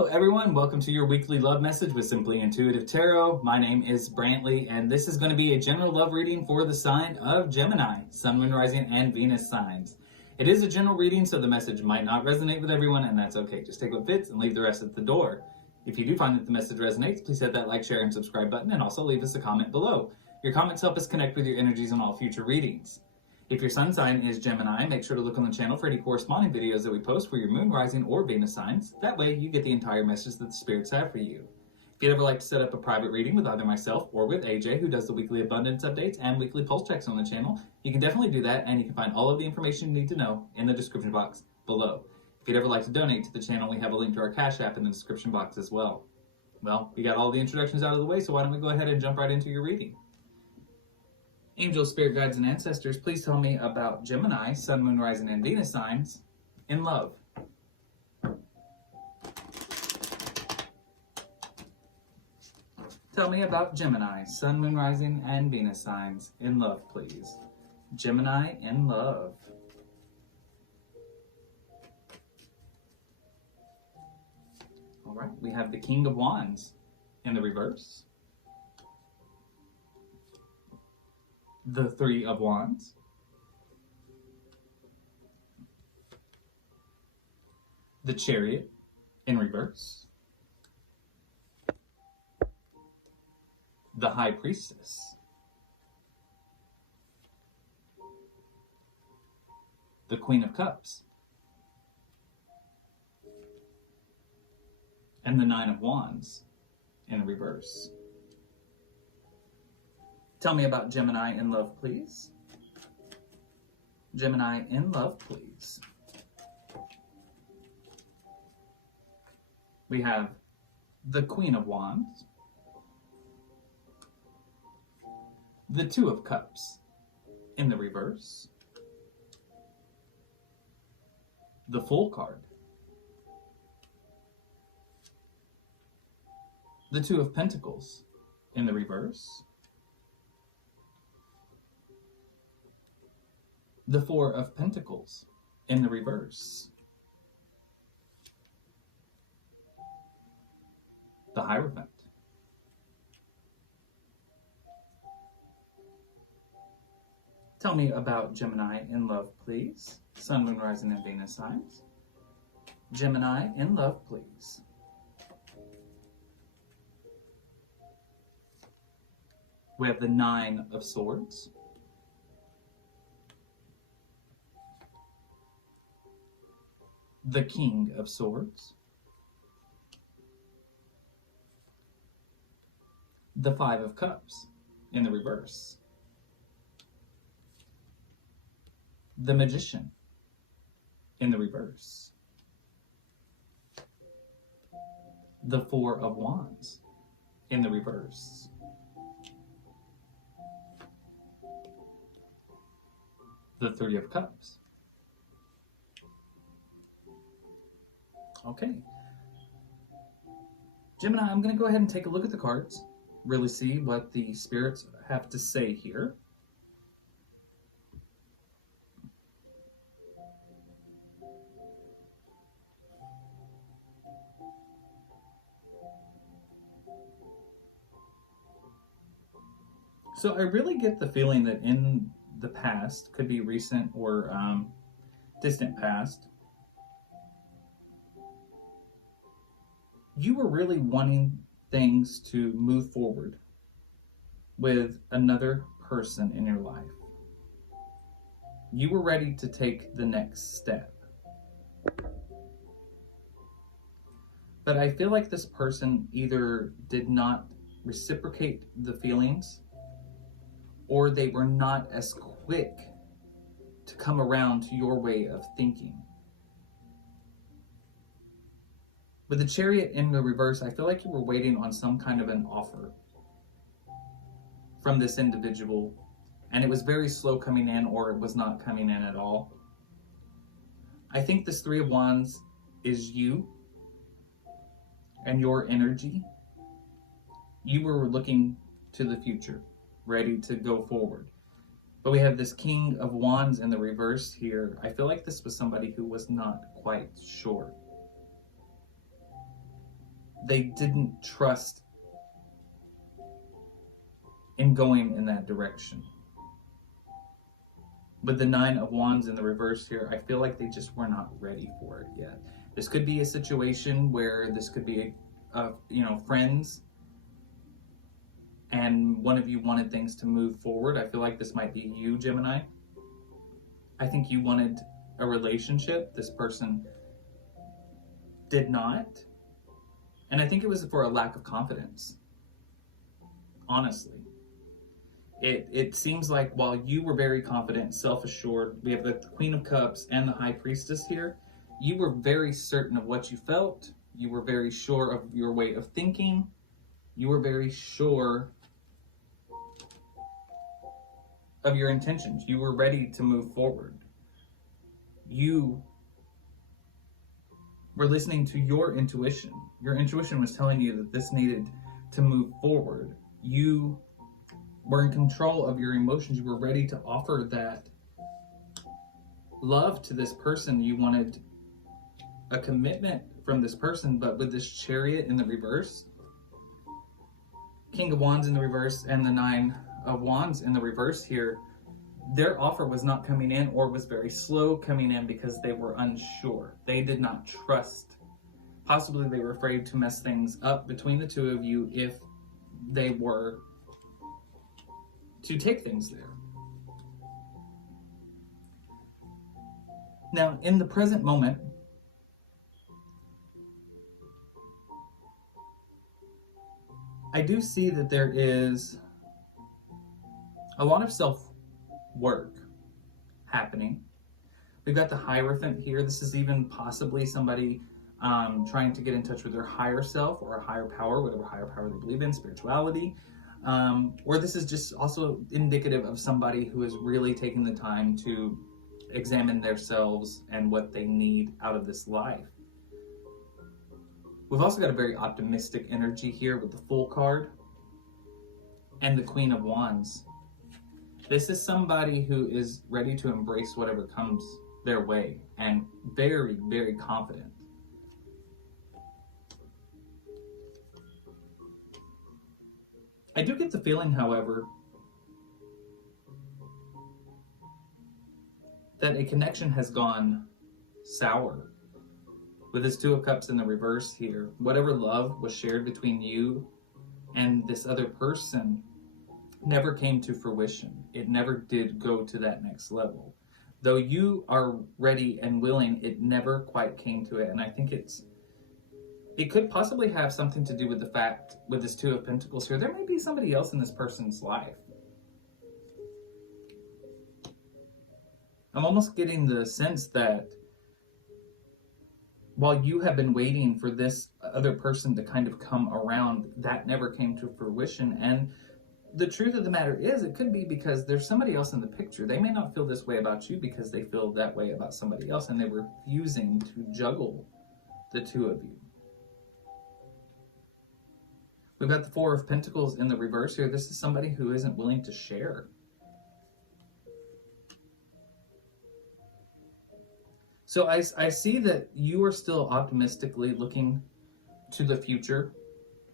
Hello everyone, welcome to your weekly love message with Simply Intuitive Tarot. My name is Brantley and this is going to be a general love reading for the sign of Gemini, Sun, Moon, Rising, and Venus signs. It is a general reading, so the message might not resonate with everyone, and that's okay. Just take what fits and leave the rest at the door. If you do find that the message resonates, please hit that like, share, and subscribe button, and also leave us a comment below. Your comments help us connect with your energies on all future readings. If your sun sign is Gemini, make sure to look on the channel for any corresponding videos that we post for your moon, rising, or Venus signs. That way, you get the entire message that the spirits have for you. If you'd ever like to set up a private reading with either myself or with AJ, who does the weekly abundance updates and weekly pulse checks on the channel, you can definitely do that, and you can find all of the information you need to know in the description box below. If you'd ever like to donate to the channel, we have a link to our Cash App in the description box as well. Well, we got all the introductions out of the way, so why don't we go ahead and jump right into your reading. Angels, spirit guides, and ancestors, please tell me about Gemini, Sun, Moon, Rising, and Venus signs in love. Tell me about Gemini, Sun, Moon, Rising, and Venus signs in love, please. Gemini in love. All right, we have the King of Wands in the reverse. The Three of Wands, the Chariot in reverse, the High Priestess, the Queen of Cups, and the Nine of Wands in reverse. Tell me about Gemini in love, please. Gemini in love, please. We have the Queen of Wands, the Two of Cups in the reverse, the Fool card, the Two of Pentacles in the reverse, the Four of Pentacles in the reverse, the Hierophant, tell me about Gemini in love, please. Sun, Moon, Rising, and Venus signs. Gemini in love, please. We have the Nine of Swords, the King of Swords, the Five of Cups in the reverse, the Magician in the reverse, the Four of Wands in the reverse, the Three of Cups. Okay. Gemini, I'm going to go ahead and take a look at the cards, really see what the spirits have to say here. So I really get the feeling that in the past, could be recent or distant past, you were really wanting things to move forward with another person in your life. You were ready to take the next step. But I feel like this person either did not reciprocate the feelings, or they were not as quick to come around to your way of thinking. With the Chariot in the reverse, I feel like you were waiting on some kind of an offer from this individual, and it was very slow coming in, or it was not coming in at all. I think this Three of Wands is you and your energy. You were looking to the future, ready to go forward. But we have this King of Wands in the reverse here. I feel like this was somebody who was not quite sure. they didn't trust in going in that direction. With the Nine of Wands in the reverse here, I feel like they just were not ready for it yet. This could be a situation where this could be, friends, and one of you wanted things to move forward. I feel like this might be you, Gemini. I think you wanted a relationship. This person did not. And I think it was for a lack of confidence. Honestly. It seems like while you were very confident, self-assured, we have the Queen of Cups and the High Priestess here, you were very certain of what you felt, you were very sure of your way of thinking, you were very sure of your intentions, you were ready to move forward. You were listening to your intuition. Your intuition was telling you that this needed to move forward. You were in control of your emotions. You were ready to offer that love to this person. You wanted a commitment from this person, but with this Chariot in the reverse, King of Wands in the reverse, and the Nine of Wands in the reverse here, their offer was not coming in, or was very slow coming in, because they were unsure. They did not trust. Possibly they were afraid to mess things up between the two of you if they were to take things there. Now, in the present moment, I do see that there is a lot of self-work happening. We've got the Hierophant here. This is even possibly somebody trying to get in touch with their higher self or a higher power, whatever higher power they believe in, spirituality. Or this is just also indicative of somebody who is really taking the time to examine themselves and what they need out of this life. We've also got a very optimistic energy here with the Fool card and the Queen of Wands. This is somebody who is ready to embrace whatever comes their way and very, very confident. I do get the feeling, however, that a connection has gone sour. With this Two of Cups in the reverse here, whatever love was shared between you and this other person never came to fruition. It never did go to that next level. Though you are ready and willing, it never quite came to it. And I think it could possibly have something to do with the fact, with this Two of Pentacles here, there may be somebody else in this person's life. I'm almost getting the sense that while you have been waiting for this other person to kind of come around, that never came to fruition. And the truth of the matter is, it could be because there's somebody else in the picture. They may not feel this way about you because they feel that way about somebody else, and they were refusing to juggle the two of you. We've got the Four of Pentacles in the reverse here. This is somebody who isn't willing to share. So I see that you are still optimistically looking to the future,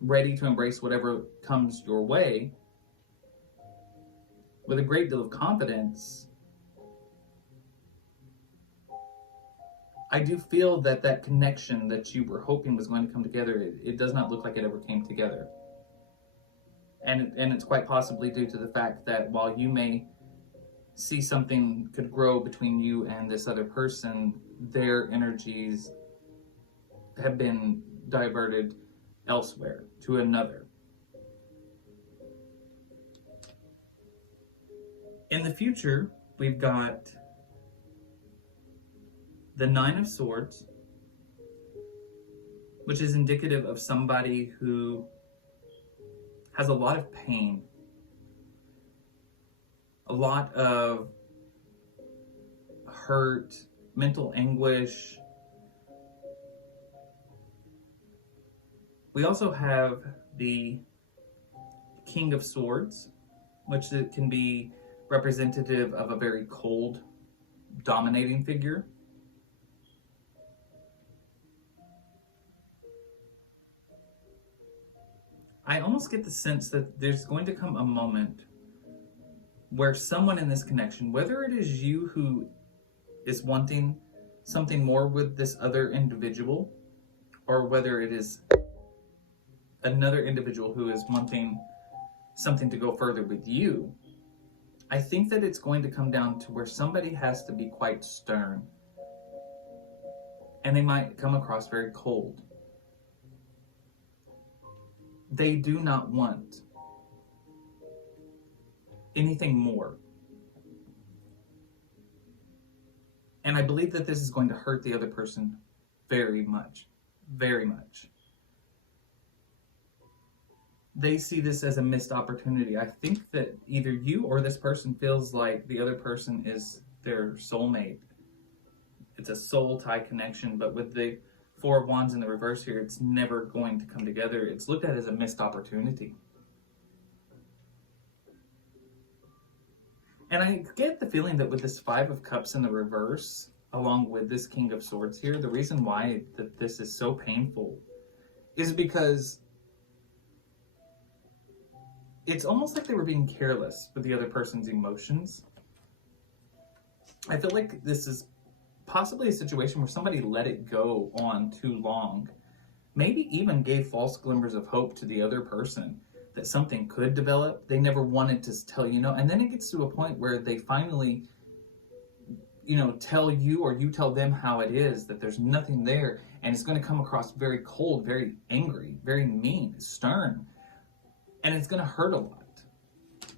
ready to embrace whatever comes your way, with a great deal of confidence. I do feel that that connection that you were hoping was going to come together, it does not look like it ever came together. And it's quite possibly due to the fact that while you may see something could grow between you and this other person, their energies have been diverted elsewhere to another. In the future, we've got the Nine of Swords, which is indicative of somebody who has a lot of pain, a lot of hurt, mental anguish. We also have the King of Swords, which can be representative of a very cold, dominating figure. I almost get the sense that there's going to come a moment where someone in this connection, whether it is you who is wanting something more with this other individual, or whether it is another individual who is wanting something to go further with you, I think that it's going to come down to where somebody has to be quite stern, and they might come across very cold. They do not want anything more. And I believe that this is going to hurt the other person very much, very much. They see this as a missed opportunity. I think that either you or this person feels like the other person is their soulmate. It's a soul tie connection, but with the Four of Wands in the reverse here, it's never going to come together. It's looked at as a missed opportunity. And I get the feeling that with this Five of Cups in the reverse, along with this King of Swords here, the reason why that this is so painful is because it's almost like they were being careless with the other person's emotions. I feel like this is possibly a situation where somebody let it go on too long. Maybe even gave false glimmers of hope to the other person that something could develop. They never wanted to tell you no. And then it gets to a point where they finally, tell you, or you tell them how it is, that there's nothing there. And it's going to come across very cold, very angry, very mean, stern. And it's going to hurt a lot.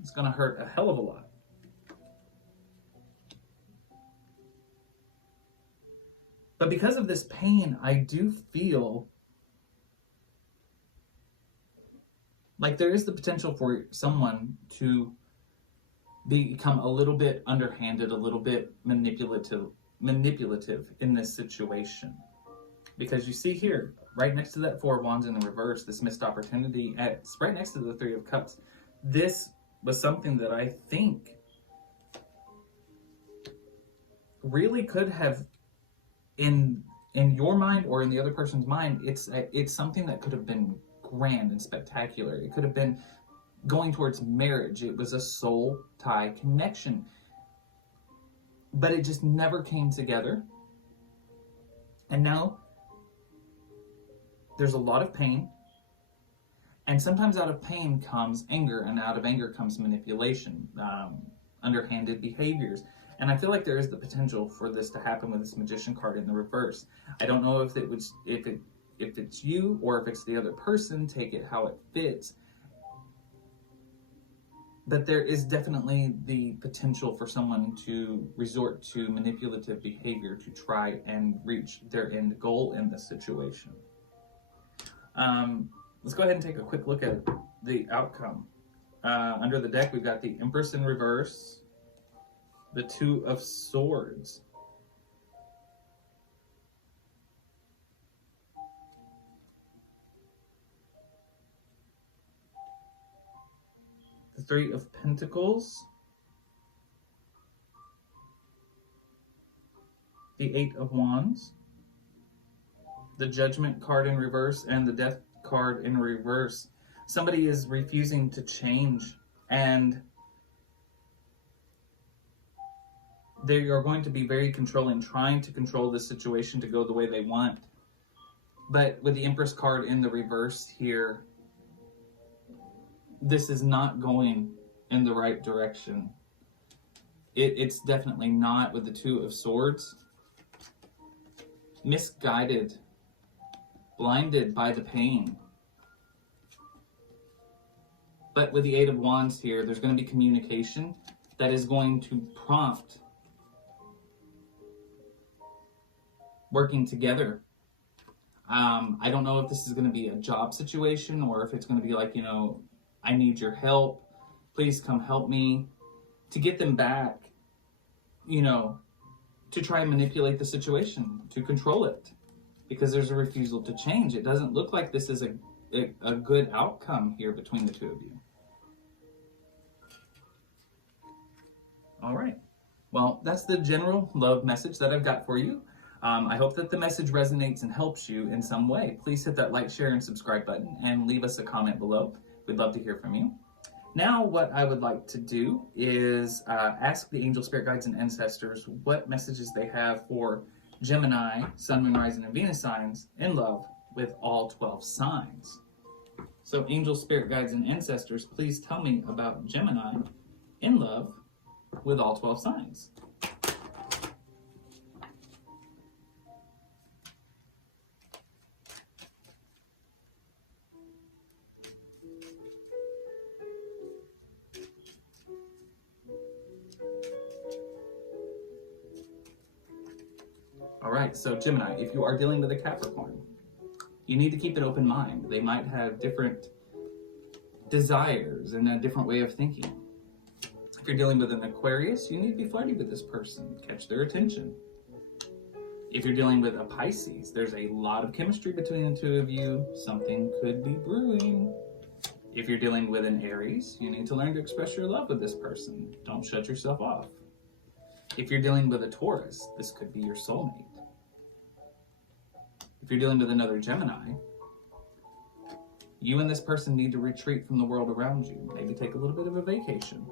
It's going to hurt a hell of a lot. But because of this pain, I do feel like there is the potential for someone to become a little bit underhanded, a little bit manipulative in this situation. Because you see here, right next to that Four of Wands in the reverse, this missed opportunity, right next to the Three of Cups, this was something that I think really could have, in your mind or in the other person's mind, it's something that could have been grand and spectacular. It could have been going towards marriage. It was a soul tie connection, but it just never came together. And now there's a lot of pain, and sometimes out of pain comes anger, and out of anger comes manipulation, underhanded behaviors. And I feel like there is the potential for this to happen with this Magician card in the reverse. I don't know if it's you or if it's the other person, take it how it fits. But there is definitely the potential for someone to resort to manipulative behavior to try and reach their end goal in this situation. Let's go ahead and take a quick look at the outcome. Under the deck, we've got the Empress in reverse, the Two of Swords, the Three of Pentacles, the Eight of Wands, the Judgment card in reverse, and the Death card in reverse. Somebody is refusing to change, and they are going to be very controlling, trying to control this situation to go the way they want. But with the Empress card in the reverse here, this is not going in the right direction. It's definitely not. With the Two of Swords, misguided, blinded by the pain. But with the Eight of Wands here, there's going to be communication that is going to prompt working together. I don't know if this is going to be a job situation, or if it's going to be like, I need your help, please come help me, to get them back, to try and manipulate the situation, to control it, because there's a refusal to change. It doesn't look like this is a good outcome here between the two of you. All right. Well, that's the general love message that I've got for you. I hope that the message resonates and helps you in some way. Please hit that like, share, and subscribe button and leave us a comment below. We'd love to hear from you. Now, what I would like to do is ask the angel, spirit guides, and ancestors what messages they have for Gemini, Sun, Moon, Rising, and Venus signs in love with all 12 signs. So, angel, spirit guides, and ancestors, please tell me about Gemini in love with all 12 signs. All right, so Gemini, if you are dealing with a Capricorn, you need to keep an open mind. They might have different desires and a different way of thinking. If you're dealing with an Aquarius, you need to be flirty with this person, catch their attention. If you're dealing with a Pisces, there's a lot of chemistry between the two of you. Something could be brewing. If you're dealing with an Aries, you need to learn to express your love with this person. Don't shut yourself off. If you're dealing with a Taurus, this could be your soulmate. If you're dealing with another Gemini, you and this person need to retreat from the world around you. Maybe take a little bit of a vacation.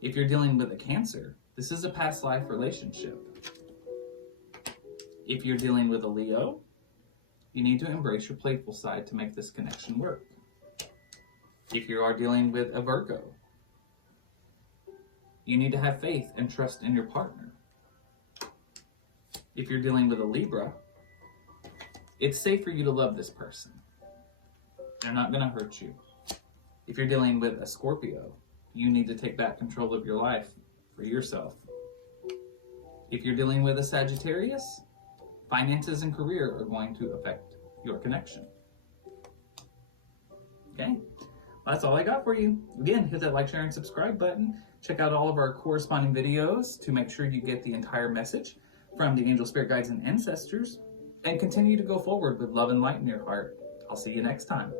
If you're dealing with a Cancer, this is a past life relationship. If you're dealing with a Leo, you need to embrace your playful side to make this connection work. If you are dealing with a Virgo, you need to have faith and trust in your partner. If you're dealing with a Libra, it's safe for you to love this person. They're not going to hurt you. If you're dealing with a Scorpio, you need to take back control of your life for yourself. If you're dealing with a Sagittarius, finances and career are going to affect your connection. Okay, that's all I got for you. Again, hit that like, share, and subscribe button. Check out all of our corresponding videos to make sure you get the entire message from the angel, spirit guides, and ancestors. And continue to go forward with love and light in your heart. I'll see you next time.